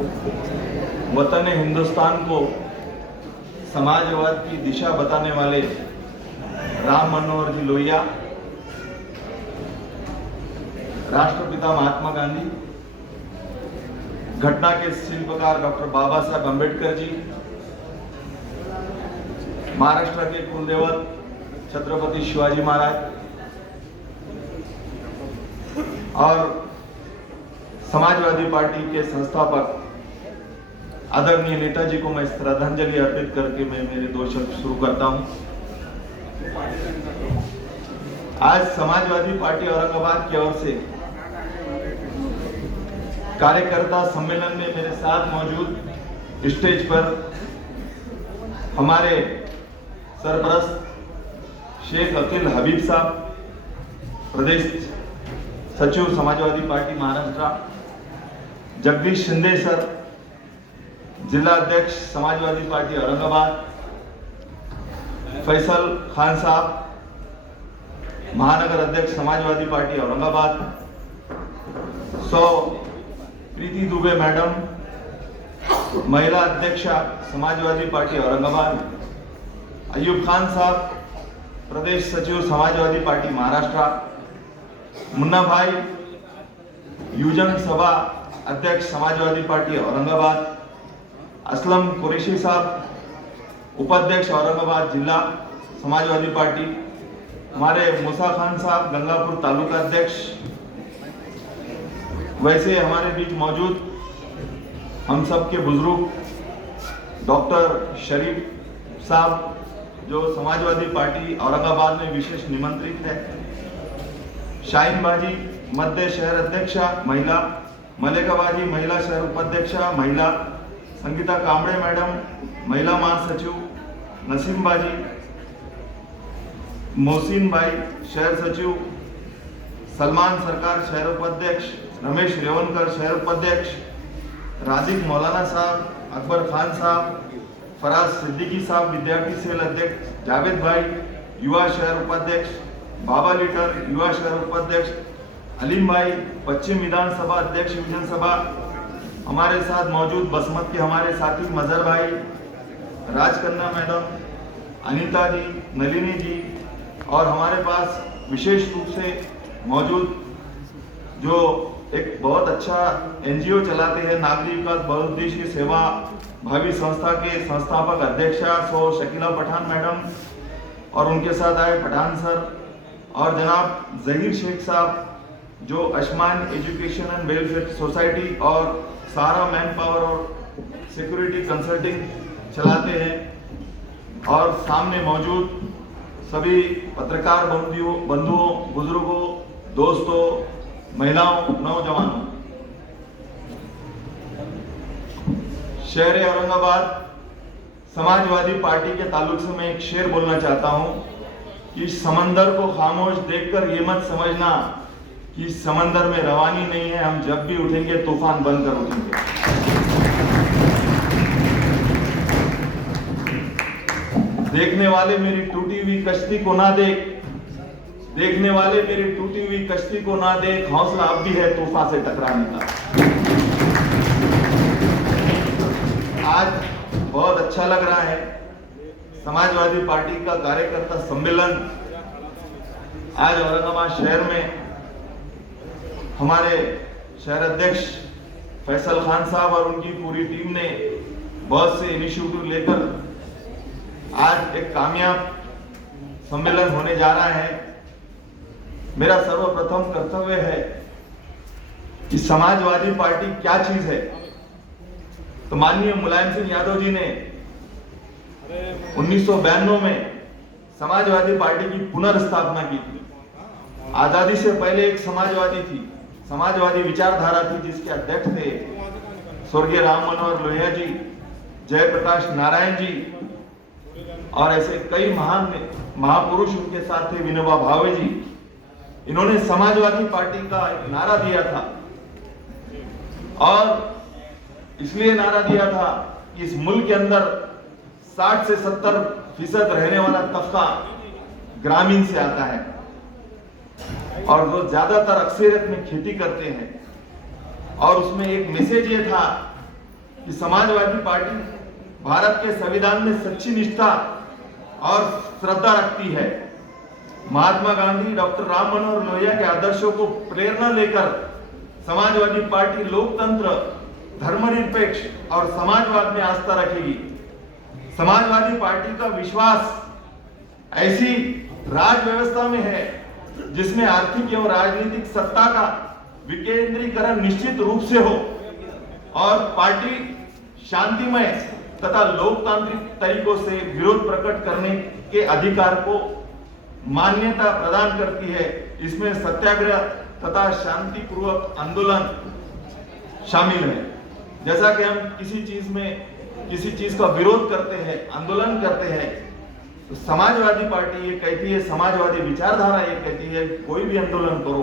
वतन हिंदुस्तान को समाजवाद की दिशा बताने वाले राम मनोहर जी लोहिया, राष्ट्रपिता महात्मा गांधी, घटना के शिल्पकार डॉक्टर बाबा साहब अम्बेडकर जी, महाराष्ट्र के कुलदेवत छत्रपति शिवाजी महाराज और समाजवादी पार्टी के संस्थापक आदरणीय नेताजी को मैं श्रद्धांजलि अर्पित करके मैं मेरे दो शब्द शुरू करता हूं। आज समाजवादी पार्टी औरंगाबाद की ओर से कार्यकर्ता सम्मेलन में मेरे साथ मौजूद स्टेज पर हमारे सरपरस्त शेख अकील हबीब साहब, प्रदेश सचिव समाजवादी पार्टी महाराष्ट्र, जगदीश शिंदे सर, जिला अध्यक्ष समाजवादी पार्टी औरंगाबाद, फैसल खान साहब, महानगर अध्यक्ष समाजवादी पार्टी औरंगाबाद, प्रीति दुबे मैडम, महिला अध्यक्षा समाजवादी पार्टी औरंगाबाद, अयूब खान साहब, प्रदेश सचिव समाजवादी पार्टी महाराष्ट्र, मुन्ना भाई, युवजन सभा अध्यक्ष समाजवादी पार्टी औरंगाबाद, असलम कुरैशी साहब, उपाध्यक्ष औरंगाबाद जिला समाजवादी पार्टी, हमारे मूसा खान साहब, गंगापुर तालुका अध्यक्ष। वैसे हमारे बीच मौजूद हम सब के बुजुर्ग डॉक्टर शरीफ साहब, जो समाजवादी पार्टी औरंगाबाद में विशेष निमंत्रित है, शाहीन बाजी मध्य शहर अध्यक्षा महिला, मलेका बाजी महिला शहर उपाध्यक्षा महिला, संगीता कांबड़े मैडम महिला महासचिव, नसीम बाजी, मोहसिन भाई शहर सचिव, सलमान सरकार शहर उपाध्यक्ष, रमेश रेवनकर शहर उपाध्यक्ष, राजिक मौलाना साहब, अकबर खान साहब, फराज सिद्दीकी साहब विद्यार्थी सेल अध्यक्ष, जावेद भाई युवा शहर उपाध्यक्ष, बाबा लीटर युवा शहर उपाध्यक्ष, अलीम भाई पश्चिम विधानसभा अध्यक्ष विधानसभा, हमारे साथ मौजूद बसमत के हमारे साथी मजहर भाई, राजकन्या मैडम, अनीता जी, नलिनी जी, और हमारे पास विशेष रूप से मौजूद जो एक बहुत अच्छा एनजीओ चलाते हैं, नागरिक विकास बहुउद्देशीय सेवा भावी संस्था के संस्थापक अध्यक्षा शकीला पठान मैडम, और उनके साथ आए पठान सर और जनाब जहीर शेख साहब, जो Ayushman education and welfare society और सारा मैन पावर और सिक्योरिटी कंसल्टिंग चलाते हैं, और सामने मौजूद सभी पत्रकार बंधुओं, बुजुर्गों, दोस्तों, महिलाओं, नौजवानों, शहर औरंगाबाद समाजवादी पार्टी के ताल्लुक से मैं एक शेर बोलना चाहता हूं कि समंदर को खामोश देखकर ये मत समझना कि समंदर में रवानी नहीं है, हम जब भी उठेंगे तूफान बनकर उठेंगे। देखने वाले मेरी टूटी हुई कश्ती को ना देख, देखने वाले मेरी टूटी हुई कश्ती को ना देख, हौसला अब भी है तूफान से टकराने का। आज बहुत अच्छा लग रहा है, समाजवादी पार्टी का कार्यकर्ता सम्मेलन आज औरंगाबाद शहर में हमारे शहर अध्यक्ष फैसल खान साहब और उनकी पूरी टीम ने बहुत से इनिशिएटिव लेकर आज एक कामयाब सम्मेलन होने जा रहा है। मेरा सर्वप्रथम कर्तव्य है कि समाजवादी पार्टी क्या चीज है। तो माननीय मुलायम सिंह यादव जी ने 1992 में समाजवादी पार्टी की पुनर्स्थापना की थी। आजादी से पहले एक समाजवादी थी, समाजवादी विचारधारा थी, जिसके अध्यक्ष थे स्वर्गीय राम मनोहर लोहिया जी, जयप्रकाश नारायण जी, और ऐसे कई महान महापुरुष उनके साथ थे, विनोबा भावे जी। इन्होंने समाजवादी पार्टी का एक नारा दिया था, और इसलिए नारा दिया था कि इस मुल्क के अंदर 60 से 70% रहने वाला तबका ग्रामीण से आता है, और वो ज्यादातर अक्सरियत में खेती करते हैं। और उसमें एक मैसेज ये था कि समाजवादी पार्टी भारत के संविधान में सच्ची निष्ठा और श्रद्धा रखती है। महात्मा गांधी, डॉक्टर राम मनोहर लोहिया के आदर्शों को प्रेरणा लेकर समाजवादी पार्टी लोकतंत्र, धर्मनिरपेक्ष और समाजवाद में आस्था रखेगी। समाजवादी पार्टी का विश्वास ऐसी राज व्यवस्था में है जिसमें आर्थिक एवं राजनीतिक सत्ता का विकेंद्रीकरण निश्चित रूप से हो और पार्टी शांतिमय तथा लोकतांत्रिक तरीकों से विरोध प्रकट करने के अधिकार को मान्यता प्रदान करती है। इसमें सत्याग्रह तथा शांतिपूर्वक आंदोलन शामिल है। जैसा कि हम किसी चीज का विरोध करते हैं, आंदोलन करते हैं, तो समाजवादी पार्टी ये कहती है, समाजवादी विचारधारा ये कहती है कोई भी आंदोलन करो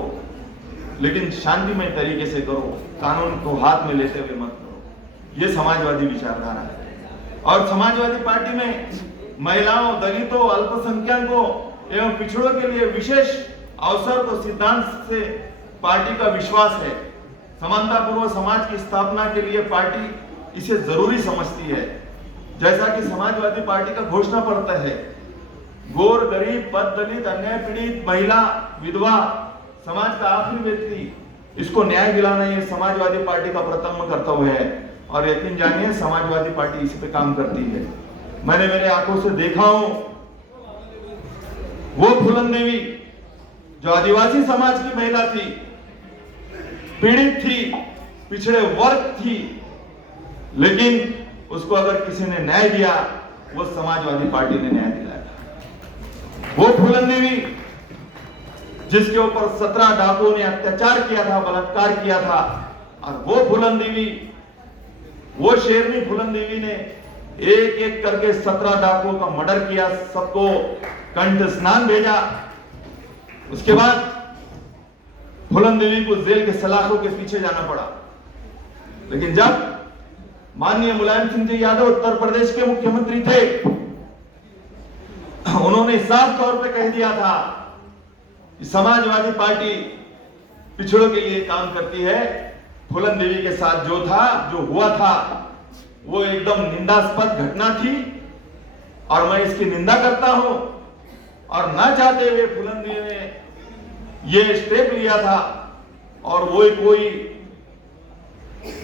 लेकिन शांतिमय तरीके से करो, कानून को हाथ में लेते हुए मत करो। ये समाजवादी विचारधारा है। और समाजवादी पार्टी में महिलाओं, दलितों, अल्पसंख्यकों एवं पिछड़ों के लिए विशेष अवसर को सिद्धांत से पार्टी का विश्वास है। समानता पूर्व समाज की स्थापना के लिए पार्टी इसे जरूरी समझती है। जैसा कि समाजवादी पार्टी का घोषणा पत्र है, गोर, गरीब, पद दलित, अन्याय पीड़ित, महिला, विधवा, समाज का आखिरी व्यक्ति, इसको न्याय दिलाना ये समाजवादी पार्टी का प्रथम कर्तव्य है। और यकीन जानिए समाजवादी पार्टी इसी पे काम करती है। मैंने मेरे आंखों से देखा हूं, वो फूलन देवी जो आदिवासी समाज की महिला थी, पीड़ित थी, पिछड़े वर्ग थी, लेकिन उसको अगर किसी ने न्याय दिया, वो समाजवादी पार्टी ने न्याय दिलाया। वो फूलन देवी जिसके ऊपर 17 डाकुओं ने अत्याचार किया था, बलात्कार किया था, और वो फूलन देवी, वो शेरनी फूलन देवी ने एक एक करके 17 डाकुओं का मर्डर किया, सबको कंठ स्नान भेजा। उसके बाद फूलन देवी को जेल के सलाखों के पीछे जाना पड़ा। लेकिन जब माननीय मुलायम सिंह जी यादव उत्तर प्रदेश के मुख्यमंत्री थे, उन्होंने साफ तौर पे कह दिया था कि समाजवादी पार्टी पिछड़ों के लिए काम करती है। फूलन देवी के साथ जो हुआ था वो एकदम निंदास्पद घटना थी और मैं इसकी निंदा करता हूं। और ना चाहते हुए फूलन देवी ने ये स्टेप लिया था और वो कोई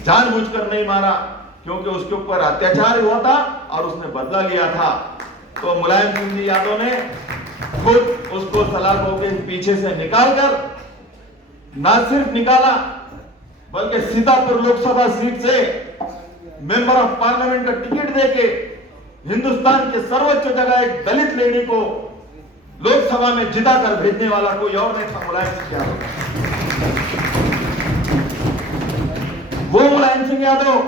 जानबूझकर नहीं मारा, क्योंकि उसके ऊपर अत्याचार हुआ था और उसने बदला लिया था। तो मुलायम सिंह जी यादव ने खुद उसको सलाखों के पीछे से निकालकर, ना सिर्फ निकाला बल्कि सीतापुर लोकसभा सीट से मेंबर ऑफ पार्लियामेंट का टिकट देके हिंदुस्तान के सर्वोच्च जगह एक दलित लेडी को लोकसभा में जिताकर भेजने वाला कोई और नहीं था, मुलायम सिंह यादव। वो मुलायम सिंह यादव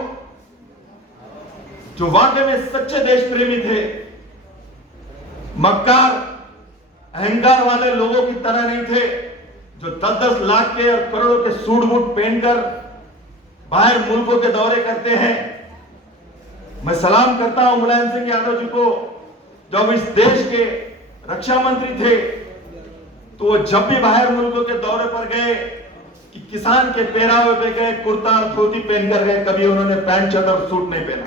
जो वाकई में सच्चे देश प्रेमी थे, मक्कार अहंकार वाले लोगों की तरह नहीं थे जो 10-10 लाख के और करोड़ों के सूट बूट पहनकर बाहर मुल्कों के दौरे करते हैं। मैं सलाम करता हूं मुलायम सिंह यादव जी को, जब इस देश के रक्षा मंत्री थे तो वो जब भी बाहर मुल्कों के दौरे पर गए कि किसान के पहरावे पे गए, कुर्ता और धोती पहनकर गए, कभी उन्होंने पैंट शर्ट और सूट नहीं पहना।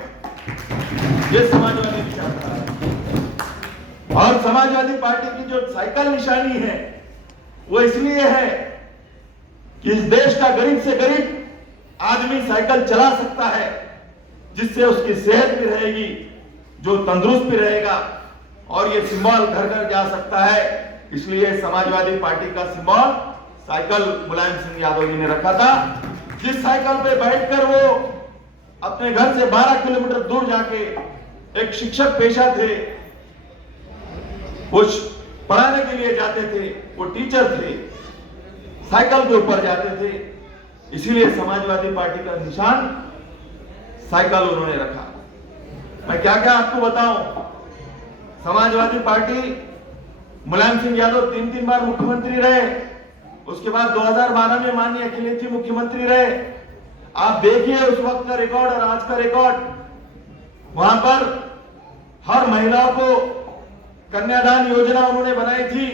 ये समाजवादी विचारधारा है। और समाजवादी पार्टी की जो साइकिल निशानी है वो इसलिए है कि इस देश का गरीब से गरीब आदमी साइकिल चला सकता है, जिससे उसकी सेहत भी रहेगी, जो तंदुरुस्त भी रहेगा, और ये सिंबल घर घर जा सकता है। इसलिए समाजवादी पार्टी का सिंबल साइकिल मुलायम सिंह यादव जी ने रखा था, जिस साइकिल पे बैठकर वो अपने घर से 12 किलोमीटर दूर जाके, एक शिक्षक पेशा थे, वो पढ़ाने के लिए जाते थे, वो टीचर थे, साइकिल के ऊपर जाते थे। इसीलिए समाजवादी पार्टी का निशान साइकिल उन्होंने रखा। मैं क्या क्या आपको बताऊं, समाजवादी पार्टी, मुलायम सिंह यादव 3 बार मुख्यमंत्री रहे, उसके बाद 2012 में माननीय अखिलेश जी मुख्यमंत्री रहे। आप देखिए उस वक्त का रिकॉर्ड और आज का रिकॉर्ड। वहां पर हर महिलाओं को कन्यादान योजना उन्होंने बनाई थी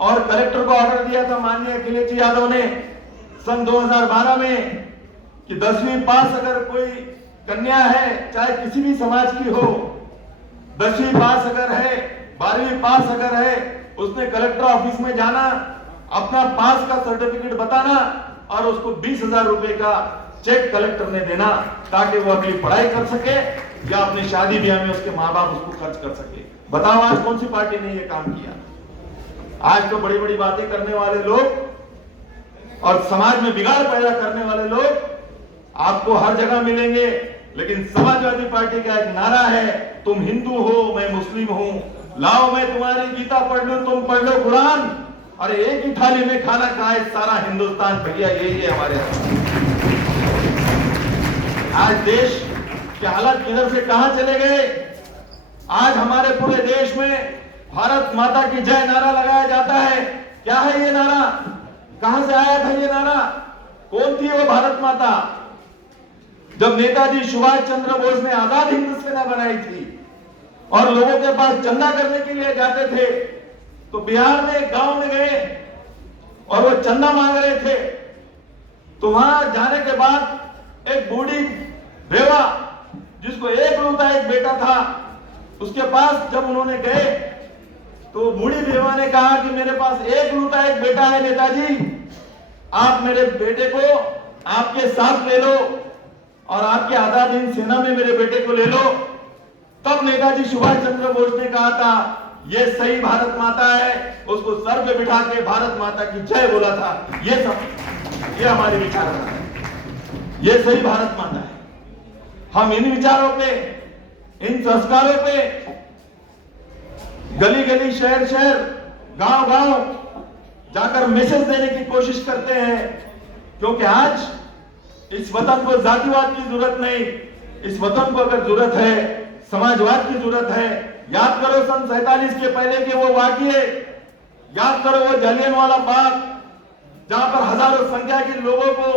और कलेक्टर को ऑर्डर दिया था माननीय अखिलेश जी यादव ने सन 2012 में कि 10वीं पास अगर कोई कन्या है, चाहे किसी भी समाज की हो, 10वीं पास अगर है, 12वीं पास अगर है, उसने कलेक्टर ऑफिस में जाना, अपना पास का सर्टिफिकेट बताना और उसको 20,000 रुपए का चेक कलेक्टर ने देना, ताकि वो अपनी पढ़ाई कर सके या अपनी शादी ब्याह में उसके माँ बाप उसको खर्च कर सके। बताओ आज कौन सी पार्टी ने ये काम किया? आज तो बड़ी बड़ी बातें करने वाले लोग और समाज में बिगाड़ पैदा करने वाले लोग आपको हर जगह मिलेंगे, लेकिन समाजवादी पार्टी का एक नारा है, तुम हिंदू हो मैं मुस्लिम हूं, लाओ मैं तुम्हारी गीता पढ़ लूं तुम पढ़ लो कुरान, और एक ही थाली में खाना खाए सारा हिंदुस्तान। भैया यही है हमारे आज देश के हालात किधर से कहां चले गए। आज हमारे पूरे देश में भारत माता की जय नारा लगाया जाता है। क्या है ये नारा? कहां से आया था ये नारा? कौन थी वो भारत माता? जब नेताजी सुभाष चंद्र बोस ने आजाद हिंद सेना बनाई थी और लोगों के पास चंदा करने के लिए जाते थे, तो बिहार में एक गांव में गए और वो चंदा मांग रहे थे, तो वहां जाने के बाद एक बूढ़ी बेवा जिसको एकलौता एक बेटा था, उसके पास जब उन्होंने गए तो बूढ़ी बेवा ने कहा कि मेरे पास एकलौता एक बेटा है नेताजी, आप मेरे बेटे को आपके साथ ले लो और आपके आजाद हिंद सेना में मेरे बेटे को ले लो। तब नेताजी सुभाष चंद्र बोस ने कहा था ये सही भारत माता है, उसको सर पे बिठा के भारत माता की जय बोला था। ये हमारे विचारधारा है, ये सही भारत माता है। हम इन विचारों पे, इन संस्कारों पे गली गली, शहर शहर, गांव गांव जाकर मैसेज देने की कोशिश करते हैं, क्योंकि आज इस वतन को जातिवाद की जरूरत नहीं, इस वतन को अगर जरूरत है समाजवाद की जरूरत है। याद करो सन 47 के पहले के वो वाकये, याद करो वो जलियांवाला बाग जहां पर हजारों संख्या के लोगों को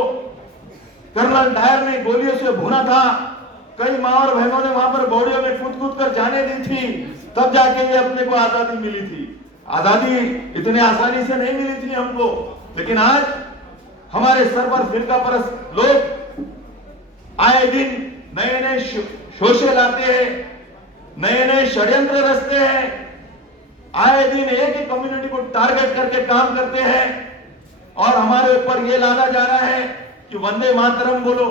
कर्नल डायर ने गोलियों से भूना था। कई मां और बहनों ने वहां पर बॉडियों में कूद कूद कर जाने दी थी, तब जाके ये अपने को आजादी मिली थी। आजादी इतने आसानी से नहीं मिली थी हमको, लेकिन आज हमारे सर पर फिरका परस्त लोग आए दिन नए नए शोषे लाते हैं, नए नए षड्यंत्र रचते हैं, आए दिन एक ही कम्युनिटी को टारगेट करके काम करते हैं और हमारे ऊपर ये लादा जा रहा है कि वंदे मातरम बोलो।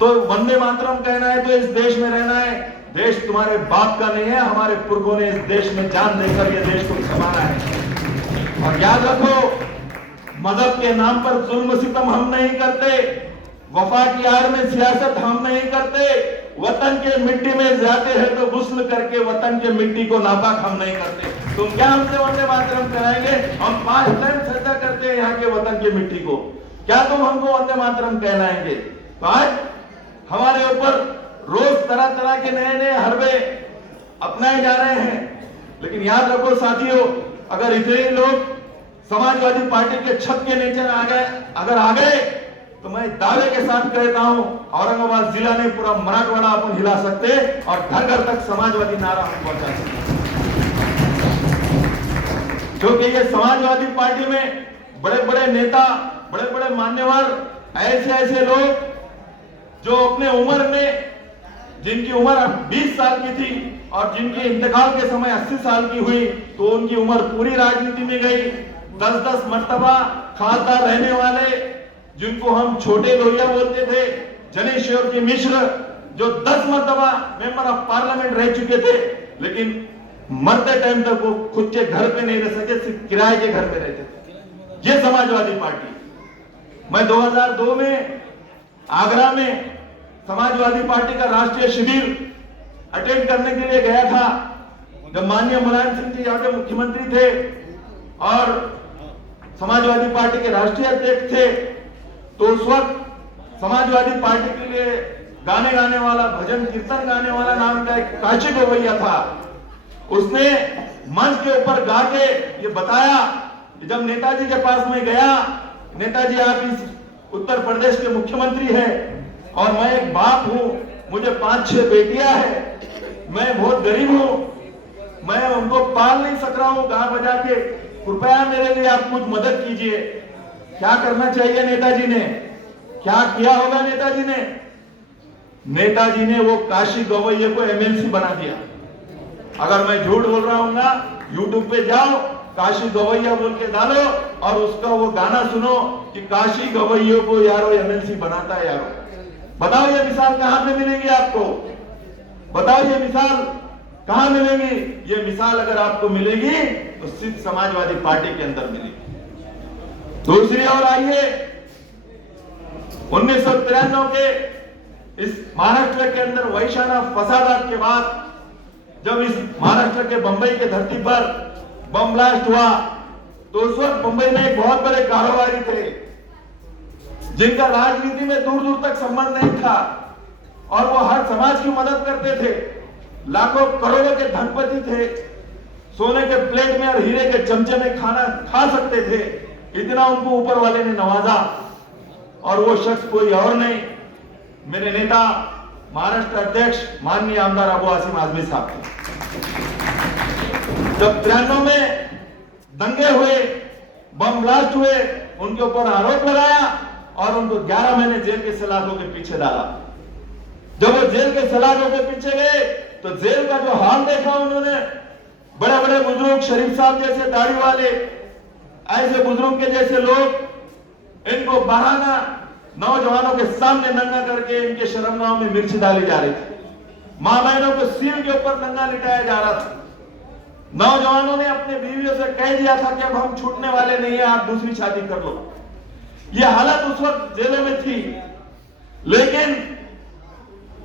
तो वंदे मातरम कहना है तो इस देश में रहना है। देश तुम्हारे बाप का नहीं है, हमारे पुरखों ने इस देश में जान देकर ये देश को संभाला है। और याद रखो, मजहब के नाम पर जुल्म सितम हम नहीं करते, वफा की आड़ में सियासत हम नहीं करते, वतन के मिट्टी में जाते हैं तो गुस्ल करके वतन के मिट्टी को नापाक हम नहीं करते। तुम क्या हमसे वंदे मातरम कराएंगे? हम 5 टाइम सजदा करते हैं यहाँ के वतन की मिट्टी को, क्या तुम हमको वंदे मातरम कहलाएंगे? तो आज हमारे ऊपर रोज तरह तरह के नए नए हरबे अपनाए जा रहे हैं, लेकिन याद रखो साथियों, अगर इतने लोग समाजवादी पार्टी के छत के नीचे अगर आ गए तो मैं दावे के साथ कहता हूं औरंगाबाद जिला ने पूरा मराठवाड़ा अपन हिला सकते और घर घर तक समाजवादी नारा हम पहुंचा सकते। क्योंकि ये समाजवादी पार्टी में बड़े बड़े नेता, बड़े बड़े मान्यवर, ऐसे ऐसे लोग जो अपने उम्र में, जिनकी उम्र 20 साल की थी और जिनकी इंतकाल के समय 80 साल की हुई, तो उनकी उम्र पूरी राजनीति में गई। 10-10 मर्तबा खासदार रहने वाले, जिनको हम छोटे लोहिया बोलते थे, जनेश्वर जी मिश्र, जो 10 मर्तबा मेंबर ऑफ पार्लियामेंट रह चुके थे, लेकिन मरते टाइम तक वो खुद के घर पे नहीं रह सके, सिर्फ किराए के घर में रहते थे। ये समाजवादी पार्टी। मैं 2002 में आगरा में समाजवादी पार्टी का राष्ट्रीय शिविर अटेंड करने के लिए गया था, जब माननीय मुलायम सिंह जी यहाँ के मुख्यमंत्री थे और समाजवादी पार्टी के राष्ट्रीय अध्यक्ष थे। तो उस वक्त समाजवादी पार्टी के लिए गाने गाने वाला, भजन कीर्तन गाने वाला नाम का एक काशी गवैया था। उसने मंच के ऊपर गा के ये बताया कि जब नेताजी के पास में गया, नेताजी आप इस उत्तर प्रदेश के मुख्यमंत्री हैं और मैं एक बाप हूं, मुझे 5-6 बेटियां हैं, मैं बहुत गरीब हूं, मैं उनको पाल नहीं सक रहा हूं गा बजा के, कृपया मेरे लिए आप कुछ मदद कीजिए। क्या करना चाहिए नेताजी ने? क्या किया होगा नेताजी ने? नेताजी ने वो काशी गवैये को एमएलसी बना दिया। अगर मैं झूठ बोल रहा हूँ ना, यूट्यूब पे जाओ, काशी गवैया बोल के डालो और उसका वो गाना सुनो कि काशी गवैयों को यारो एमएलसी बनाता है यारो। बताओ ये मिसाल कहां पे मिलेगी आपको? बताओ ये मिसाल कहां मिलेगी? ये मिसाल अगर आपको मिलेगी तो सिर्फ समाजवादी पार्टी के अंदर मिलेगी। दूसरी ओर आइए, 1993 के इस महाराष्ट्र के अंदर वैशाना फसादात के बाद जब इस महाराष्ट्र के बंबई के धरती पर बम ब्लास्ट हुआ तो उस वक्त बंबई में एक बहुत बड़े कारोबारी थे जिनका राजनीति में दूर दूर तक संबंध नहीं था और वो हर समाज की मदद करते थे। लाखों करोड़ों के धनपति थे, सोने के प्लेट में और हीरे के चमचे में खाना खा सकते थे। इतना उनको ऊपर वाले ने नवाजा और वो शख्स कोई और नहीं, मेरे नेता महाराष्ट्र अध्यक्ष माननीय आमदार अबू आसिम आजमी साहब थे। जब 93 में दंगे हुए, बम ब्लास्ट हुए, उनके ऊपर आरोप लगाया और उनको 11 महीने जेल के सलाखों के पीछे डाला। जब वो जेल के सलाखों के पीछे गए तो जेल का जो हाल देखा उन्होंने, बड़े बड़े बुजुर्ग, शरीफ साहब जैसे दाढ़ी वाले, ऐसे बुजुर्ग के जैसे लोग, इनको बहाना नौजवानों के सामने नंगा करके इनके शर्मगाहों में मिर्च डाली जा रही थी। मां बहनों को सील के ऊपर नंगा लिटाया जा रहा था। नौजवानों ने अपने बीवियों से कह दिया था कि अब हम छूटने वाले नहीं है, आप दूसरी शादी कर लो। यह हालत उस वक्त जेलों में थी, लेकिन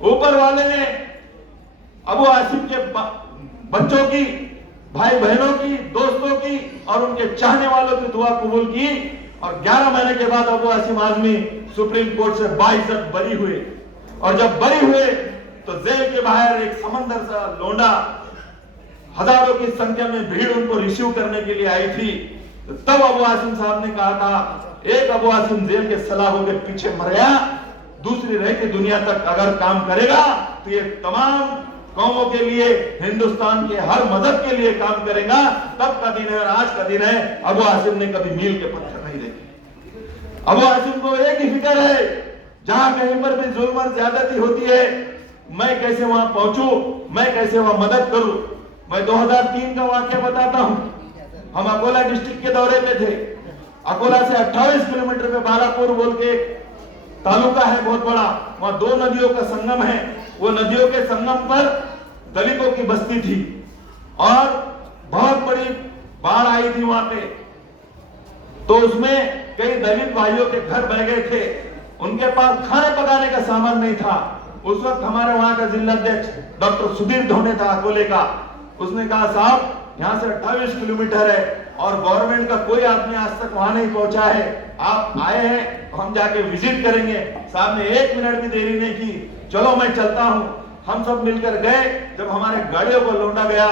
ऊपर वाले ने अबू आसिम के बच्चों की, भाई बहनों की, दोस्तों की और उनके चाहने वालों की दुआ कबूल की और 11 महीने के बाद अबू आसिम आजमी सुप्रीम कोर्ट से बाइज्जत बरी हुए। और जब बरी हुए तो जेल के बाहर एक समंदर सा लोंडा, हजारों की संख्या में भीड़ उनको रिसीव करने के लिए आई थी। तो तब अबू आसिम साहब ने कहा था, एक अबू आसिम जेल के सलाखों के पीछे मर गया, दूसरी रहती दुनिया तक अगर काम करेगा तो ये तमाम कौमों के लिए, हिंदुस्तान के हर मजहब के लिए काम करेगा। तब का दिन है और आज का दिन है। अबू आसिम ने कभी मील के पत्थर नहीं देखे। अबू आसिम को एक ही फिक्र है, जहां कहीं पर भी जुल्म और ज्यादती होती है, मैं कैसे वहां पहुंचूं, मैं कैसे वहां मदद करूं। मैं 2003 का वाक्य बताता हूं। हम अकोला डिस्ट्रिक्ट के दौरे पे थे। अकोला से 28 किलोमीटर पे बालापुर बोल के तालुका है बहुत बड़ा, वहां 2 नदियों का संगम है। वो नदियों के संगम पर दलितों की बस्ती थी और बहुत बड़ी बाढ़ आई थी वहां पे। तो उसमें कई दलित भाइयों के घर बह गए थे, उनके पास खाने पकाने का सामान नहीं था। उस वक्त हमारे वहां का जिला अध्यक्ष डॉक्टर सुधीर धोने था अकोले का। उसने कहा, साहब यहाँ से 28 किलोमीटर है और गवर्नमेंट का कोई आदमी आज तक वहां नहीं पहुंचा है, आप आए हैं तो हम जाके विजिट करेंगे। साहब ने 1 मिनट भी देरी नहीं की, चलो मैं चलता हूं। हम सब मिलकर गए। जब हमारे गाड़ियों को लौटा गया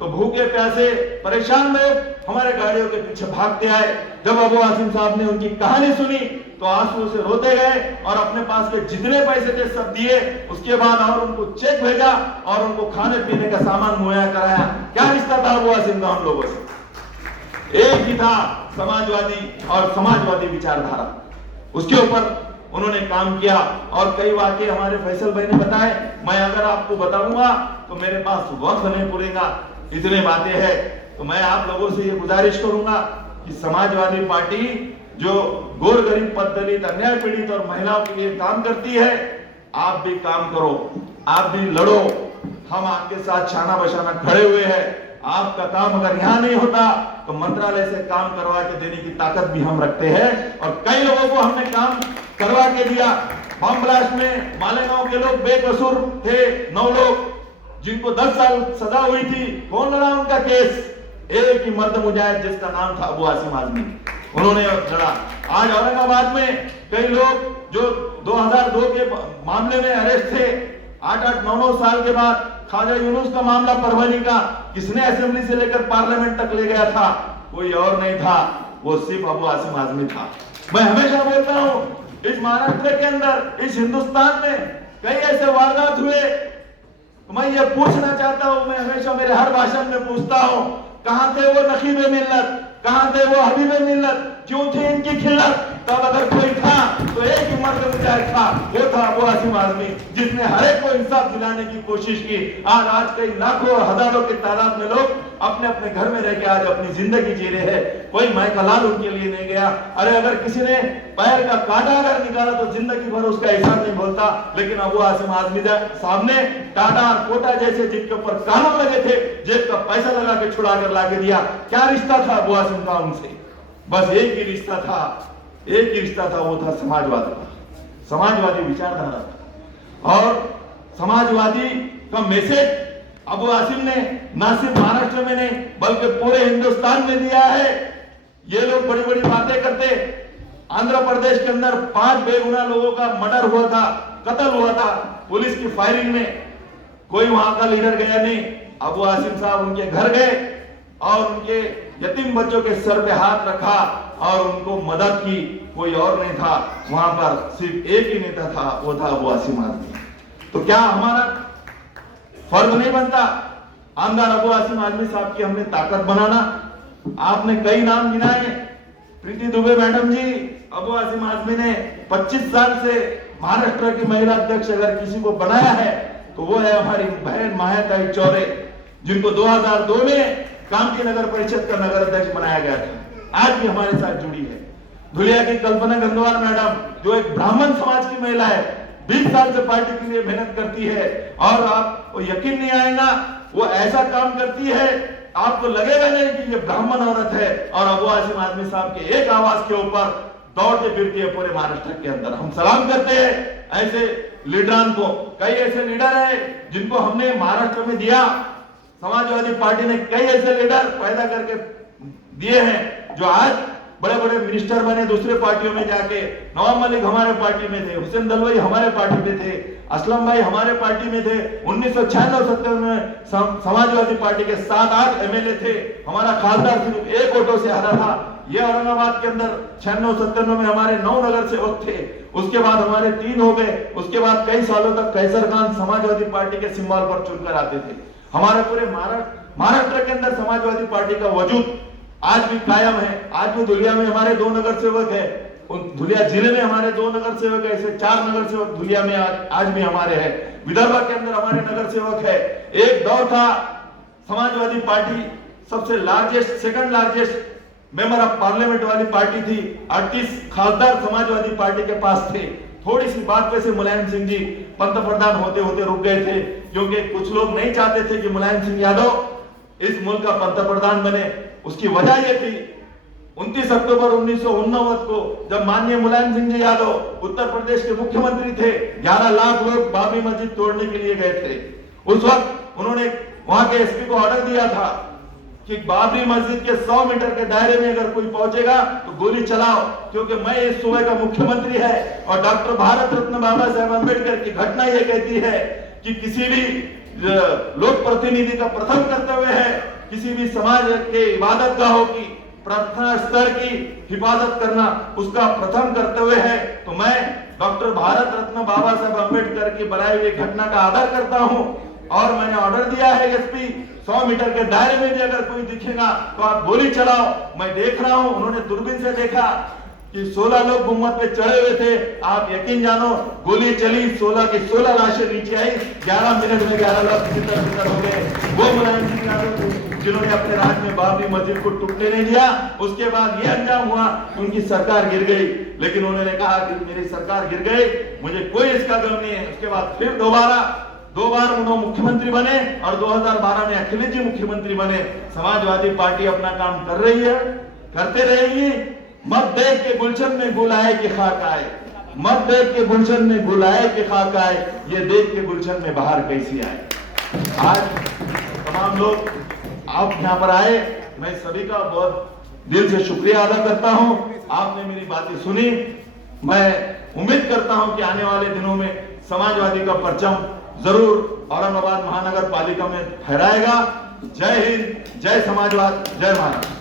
तो भूखे प्यासे परेशान लोग हमारे गाड़ियों के पीछे भागते आए। जब अबू आसिम साहब ने उनकी कहानी सुनी तो आंसू से रोते गए और अपने पास के जितने पैसे थे सब दिए। उसके बाद और उनको चेक भेजा और उनको खाने पीने का सामान मुहैया कराया। क्या रिश्ता था अबू आसिम का उन लोगों से? एक ही था, समाजवादी और समाजवादी विचारधारा। उसके ऊपर उन्होंने काम किया और कई वाकये हमारे फैसल भाई ने बताए। मैं अगर आपको बताऊंगा तो मेरे पास वक्त नहीं पूरेगा, इतने बातें हैं। तो मैं आप लोगों से ये गुजारिश करूंगा कि समाजवादी पार्टी जो गोर गरीब, पद दलित, अन्याय पीड़ित और महिलाओं के लिए काम करती है, आप भी काम करो, आप भी लड़ो। हम आपके साथ शाना बशाना खड़े हुए हैं। आपका काम अगर यहाँ नहीं होता तो मंत्रालय से काम करवा के देने की ताकत भी हम रखते हैं और कई लोगों को हमने काम करवा के दिया। बम ब्लास्ट में मालेगांव के लोग बेकसूर थे, 9 लोग जिनको 10 साल सजा हुई थी। कौन लड़ा उनका केस? एक ही मर्द मुजाहिद जिसका नाम था अबू आसिम आजमी, उन्होंने लड़ा। आज औरंगाबाद में कई लोग जो 2002 के मामले में अरेस्ट थे, 8-8, 9-9 साल के बाद ख्वाजा यूनुस का मामला परभनी का, किसने असेंबली से लेकर पार्लियामेंट तक ले गया था? कोई और नहीं था, वो सिर्फ अबू आसिम आजमी था। मैं हमेशा बोलता हूं, इस महाराष्ट्र के अंदर, इस हिंदुस्तान में कई ऐसे वारदात हुए। मैं ये पूछना चाहता हूं, मैं हमेशा मेरे हर भाषण में पूछता हूं, कहां थे वो नकीबे मिल्लत, कहां थे वो हबीबे मिल्लत, क्यों थी इनकी खिल्लत? तब अगर कोई था तो एक ही मर्द मुजाहिद था, वो था अबू आसिम आजमी, जिसने हर एक को इंसाफ दिलाने की कोशिश की। आज कई लाखों और हजारों की तादाद में लोग अपने अपने घर में रह के आज अपनी जिंदगी जी रहे हैं, कोई माई का लाल उनके लिए नहीं गया। अरे अगर किसी ने पैर का कांटा अगर निकाला तो जिंदगी भर उसका एहसान नहीं बोलता, लेकिन अबू आसिम आजमी साहब ने टाटा और कोटा जैसे जिनके ऊपर कानून लगे थे, जेब का पैसा लगा के छुड़ा कर ला के दिया। क्या रिश्ता था अबू आसिम का उनसे? बस एक ही रिश्ता था, एक ही रिश्ता था, वो था समाजवादी का, समाजवादी विचारधारा था। और समाजवादी का मैसेज अबू आसिम ने ना सिर्फ महाराष्ट्र में नहीं बल्कि पूरे हिंदुस्तान में दिया है। ये लोग बड़ी बड़ी बातें करते, आंध्र प्रदेश के अंदर 5 बेगुनाह लोगों का मर्डर हुआ था, कत्ल हुआ था पुलिस की फायरिंग में, कोई वहां का लीडर गया नहीं। अबू आसिम साहब उनके घर गए और उनके यतीम बच्चों के सर पे हाथ रखा और उनको मदद की। कोई और नहीं था वहां पर, सिर्फ एक ही नेता था, वो था अबू आसिम आजमी। तो क्या हमारा फर्ज नहीं बनता आमदार अबू आसिम आजमी साहब की हमने ताकत बनाना? आपने कई नाम गिनाए, प्रीति दुबे मैडम जी, अबू आसिम आजमी ने 25 साल से महाराष्ट्र की महिला अध्यक्ष अगर किसी को बनाया है तो वो है हमारी बहन मायाताई चौरे, जिनको 2002 में कामठी नगर परिषद का नगर अध्यक्ष बनाया गया था, आज भी हमारे साथ जुड़ी है। धुलिया की कल्पना गंगवार मैडम, जो एक ब्राह्मण समाज की महिला है, 20 साल से पार्टी के लिए मेहनत करती है और आपको यकीन नहीं आएगा, वो ऐसा काम करती है आपको लगेगा नहीं कि ये ब्राह्मण औरत है। और अबू आसिम आजमी साहब के एक आवाज के ऊपर दौड़ते फिरती है पूरे महाराष्ट्र के अंदर। हम सलाम करते हैं ऐसे लीडरान को। कई ऐसे लीडर है जिनको हमने महाराष्ट्र में दिया, समाजवादी पार्टी ने कई ऐसे लीडर पैदा करके दिए हैं जो आज बड़े बड़े मिनिस्टर बने दूसरे पार्टियों में जाके। नवाब मलिक हमारे पार्टी में थे, हुसैन दलवाई हमारे पार्टी में थे, असलम भाई हमारे पार्टी में थे। 1996-97 में समाजवादी पार्टी के 7-8 एमएलए थे, हमारा खासदार सिर्फ 1 वोटों से हारा था। ये औरंगाबाद के अंदर 96-97 में हमारे 9 नगर सेवक थे, उसके बाद हमारे 3 हो गए। उसके बाद कई सालों तक कैसर खान समाजवादी पार्टी के सिंबल पर चुनकर आते थे। हमारे पूरे महाराष्ट्र के अंदर समाजवादी पार्टी का वजूद आज भी कायम है। आज भी धुलिया में हमारे 2 नगर सेवक है, धुलिया जिले में हमारे 2 नगर सेवक है, ऐसे 4 नगर सेवक धुलिया में आज भी हमारे हैं। विदर्भ के अंदर हमारे नगर सेवक है। एक दौर था समाजवादी पार्टी सबसे largest, second largest member of parliament वाली पार्टी थी। 38 खासदार समाजवादी पार्टी के पास थे। थोड़ी सी बात पे से मुलायम सिंह जी पंतप्रधान होते होते रुक गए थे, क्योंकि कुछ लोग नहीं चाहते थे कि मुलायम सिंह यादव इस मुल्क का पंतप्रधान बने। उसकी वजह यह थी 29 अक्टूबर 1989 को जब माननीय मुलायम सिंह जी यादव उत्तर प्रदेश के मुख्यमंत्री थे, 11 लाख लोग बाबरी मस्जिद तोड़ने के लिए गए थे। उस वक्त उन्होंने वहां के एसपी को ऑर्डर दिया था कि बाबरी मस्जिद के 100 मीटर के दायरे में अगर कोई पहुंचेगा तो गोली चलाओ, क्योंकि मैं इस सूबे का मुख्यमंत्री है। और डॉक्टर भारत रत्न बाबा साहेब अम्बेडकर की घटना यह कहती है कि किसी भी लोक प्रतिनिधि का प्रथम कर्तव्य है किसी भी समाज के इबादत गाहों की, प्रार्थना स्थल की हिफाजत करना, उसका प्रथम कर्तव्य है। तो मैं डॉक्टर भारत रत्न बाबा साहेब अम्बेडकर की बनाई हुई घटना का आदर करता हूं और मैंने ऑर्डर दिया है एसपी 100 मीटर के दायरे में भी अगर कोई दिखेगा तो आप गोली चलाओ। मैं देख रहा हूं, उन्होंने दूरबीन से देखा कि 16 लोग गुम्मत पे चढ़े हुए थे। आप यकीन जानो गोली चली, 16 की 16 लाशें नीचे आई, 11 मिनट में 11 लोग तितर-बितर हो गए। वो मुलायम सिंह यादव जिन्होंने अपने राज में बाबरी मस्जिद को टूटने नहीं दिया, उसके बाद ये अंजाम हुआ कि उनकी सरकार गिर गई। लेकिन उन्होंने कहा कि मेरी सरकार गिर गई, मुझे कोई इसका गम नहीं है। उसके बाद फिर दो बार उन्होंने मुख्यमंत्री बने और 2012 में अखिलेश जी मुख्यमंत्री बने। समाजवादी पार्टी अपना काम कर रही है, करते रहेगी। मत देख के गुलशन में गुलाए के खाक आए, मत देख के गुलशन में गुलाए के खाक आए, ये देख के गुलशन में बाहर कैसी आए। आज तमाम लोग आप यहाँ पर आए, मैं सभी का बहुत दिल से शुक्रिया अदा करता हूँ। आपने मेरी बातें सुनी। मैं उम्मीद करता हूँ कि आने वाले दिनों में समाजवादी का परचम जरूर औरंगाबाद महानगर पालिका में फहराएगा। जय हिंद, जय समाजवाद, जय महाराष्ट्र।